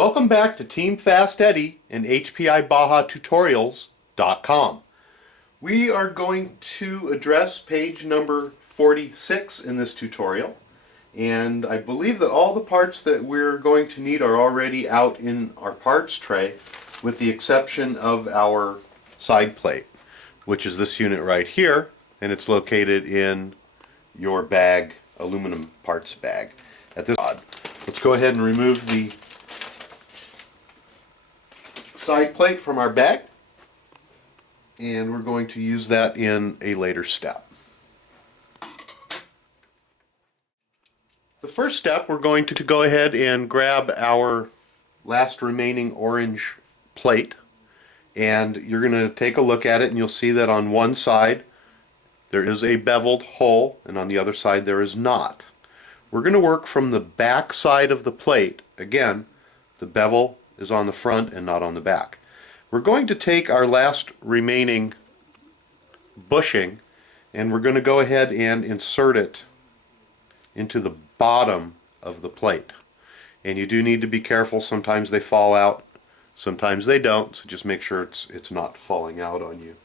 Welcome back to Team Fast Eddy and HPI Baja Tutorials.com. We are going to address page number 46 in this tutorial, and I believe that all the parts that we're going to need are already out in our parts tray, with the exception of our side plate, which is this unit right here, and it's located in your bag, aluminum parts bag. At this pod, let's go ahead and remove the side plate from our bag, and we're going to use that in a later step. The first step, we're going to go ahead and grab our last remaining orange plate, and you're going to take a look at it, and you'll see that on one side there is a beveled hole and on the other side there is not. We're going to work from the back side of the plate. Again, the bevel is on the front and not on the back. We're going to take our last remaining bushing and we're going to go ahead and insert it into the bottom of the plate. And you do need to be careful. Sometimes they fall out, sometimes they don't, so just make sure it's not falling out on you.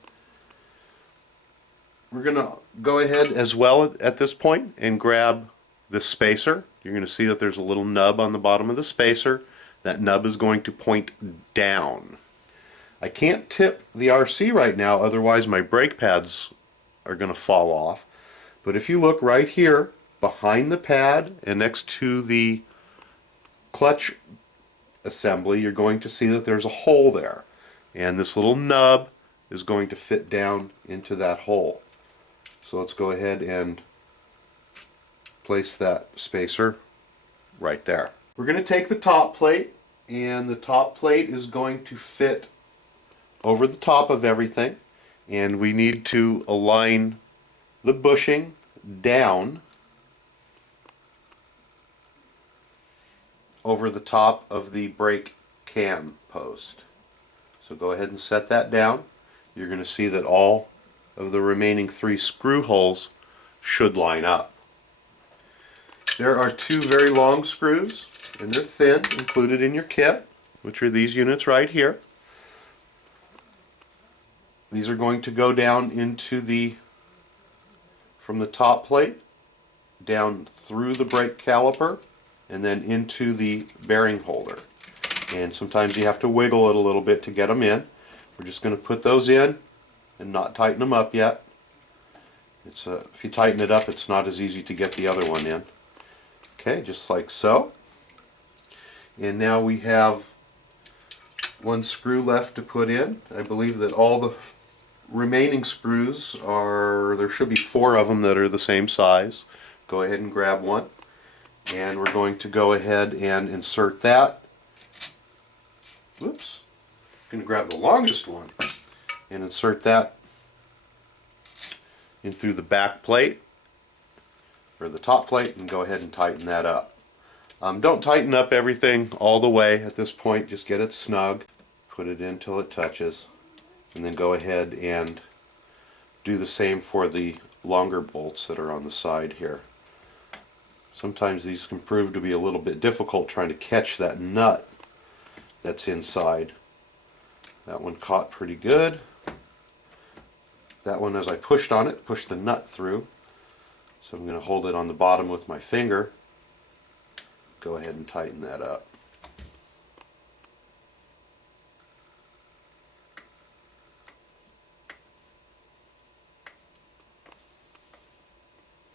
We're going to go ahead as well at this point and grab the spacer. You're going to see that there's a little nub on the bottom of the spacer. That nub is going to point down. I can't tip the RC right now, otherwise my brake pads are going to fall off. But if you look right here behind the pad and next to the clutch assembly, you're going to see that there's a hole there. And this little nub is going to fit down into that hole. So let's go ahead and place that spacer right there. We're going to take the top plate, and the top plate is going to fit over the top of everything, and we need to align the bushing down over the top of the brake cam post. So go ahead and set that down. You're going to see that all of the remaining 3 screw holes should line up. There are 2 very long screws, and they're thin, included in your kit, which are these units right here. These are going to go down into from the top plate, down through the brake caliper, and then into the bearing holder. And sometimes you have to wiggle it a little bit to get them in. We're just going to put those in and not tighten them up yet. If you tighten it up, it's not as easy to get the other one in. Okay, just like so. And now we have 1 screw left to put in. I believe that all the remaining screws there should be 4 of them that are the same size. Go ahead and grab one. And we're going to go ahead and insert that. Whoops. I'm going to grab the longest one and insert that in through the back plate, or the top plate, and go ahead and tighten that up. Don't tighten up everything all the way at this point, just get it snug, put it in until it touches, and then go ahead and do the same for the longer bolts that are on the side here. Sometimes these can prove to be a little bit difficult trying to catch that nut that's inside. That one caught pretty good. That one, as I pushed on it, pushed the nut through. So I'm going to hold it on the bottom with my finger. Go ahead and tighten that up.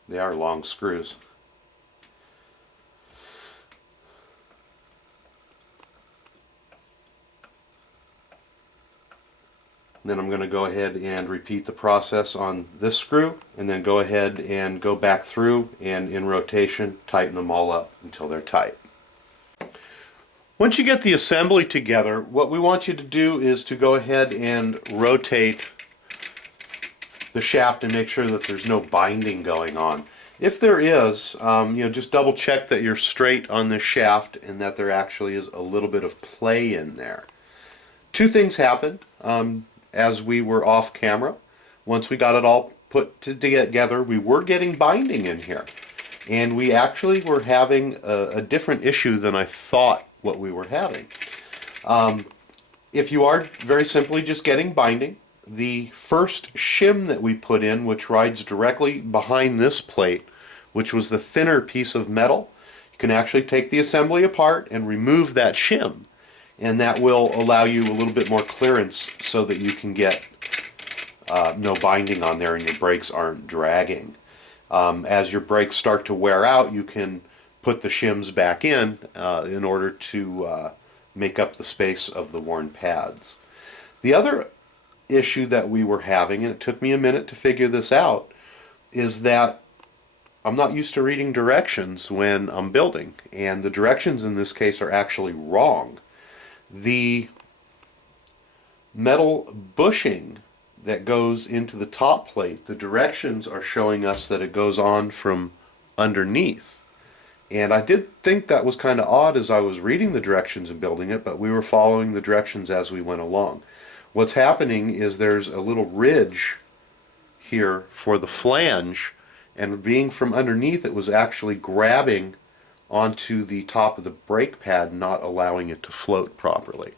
They are long screws. Then I'm going to go ahead and repeat the process on this screw, and then go ahead and go back through and in rotation tighten them all up until they're tight. Once you get the assembly together, what we want you to do is to go ahead and rotate the shaft and make sure that there's no binding going on. If there is, just double check that you're straight on this shaft and that there actually is a little bit of play in there. 2 things happened as we were off camera. Once we got it all put together, we were getting binding in here, and we actually were having a different issue than I thought what we were having. If you are very simply just getting binding, the first shim that we put in, which rides directly behind this plate, which was the thinner piece of metal, you can actually take the assembly apart and remove that shim, and that will allow you a little bit more clearance so that you can get no binding on there and your brakes aren't dragging. As your brakes start to wear out, you can put the shims back in order to make up the space of the worn pads. The other issue that we were having, and it took me a minute to figure this out, is that I'm not used to reading directions when I'm building, and the directions in this case are actually wrong. The metal bushing that goes into the top plate, the directions are showing us that it goes on from underneath. And I did think that was kind of odd as I was reading the directions and building it, but we were following the directions as we went along. What's happening is there's a little ridge here for the flange, and being from underneath, it was actually grabbing onto the top of the brake pad, not allowing it to float properly.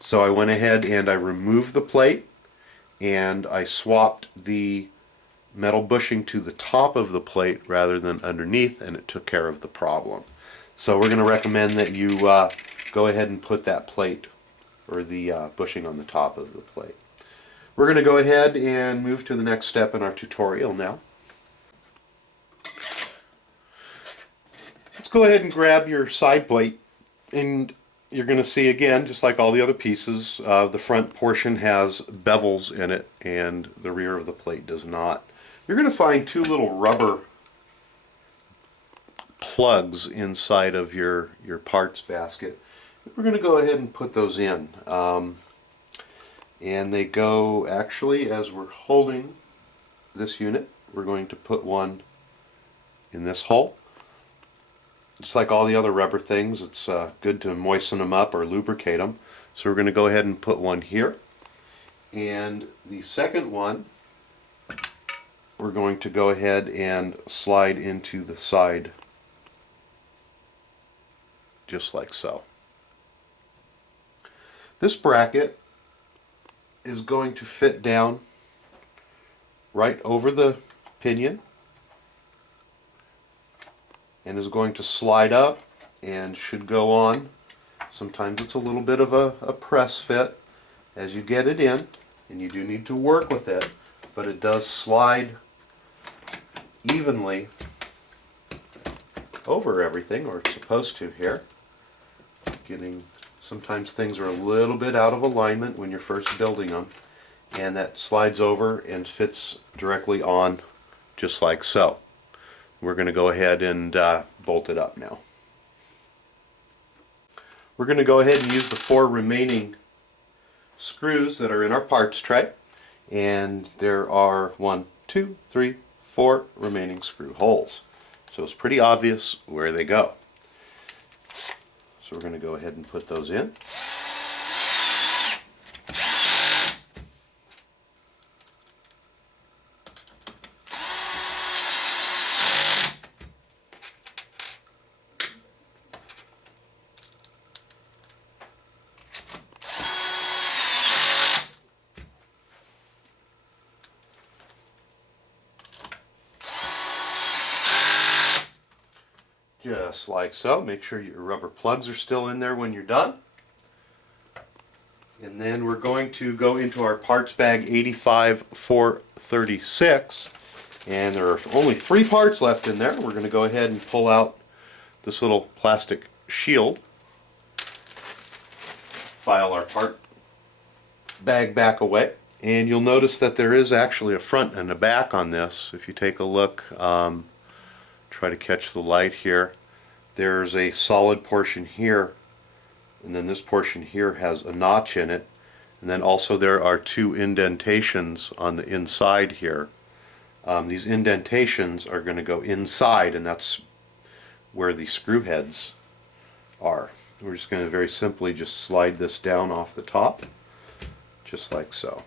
So I went ahead and I removed the plate, and I swapped the metal bushing to the top of the plate rather than underneath, and it took care of the problem. So we're going to recommend that you go ahead and put that plate or the bushing on the top of the plate. We're going to go ahead and move to the next step in our tutorial now. Let's go ahead and grab your side plate, and you're going to see again, just like all the other pieces, the front portion has bevels in it and the rear of the plate does not. You're going to find two little rubber plugs inside of your parts basket. We're going to go ahead and put those in. And they go, actually, as we're holding this unit, we're going to put one in this hole. Just like all the other rubber things, it's good to moisten them up or lubricate them. So we're going to go ahead and put one here. And the second one, we're going to go ahead and slide into the side just like so. This bracket is going to fit down right over the pinion and is going to slide up and should go on. Sometimes it's a little bit of a press fit as you get it in, and you do need to work with it, but it does slide evenly over everything, or it's supposed to here. Sometimes things are a little bit out of alignment when you're first building them, and that slides over and fits directly on just like so. We're going to go ahead and bolt it up now. We're going to go ahead and use the 4 remaining screws that are in our parts tray, and there are 1, 2, 3, 4 remaining screw holes. So it's pretty obvious where they go. So we're going to go ahead and put those in. Just like so. Make sure your rubber plugs are still in there when you're done. And then we're going to go into our parts bag 85436, and there are only 3 parts left in there. We're going to go ahead and pull out this little plastic shield, file our part bag back away, and you'll notice that there is actually a front and a back on this. If you take a look, try to catch the light here, there's a solid portion here, and then this portion here has a notch in it, and then also there are 2 indentations on the inside here. These indentations are going to go inside, and that's where the screw heads are. We're just going to very simply just slide this down off the top, just like so.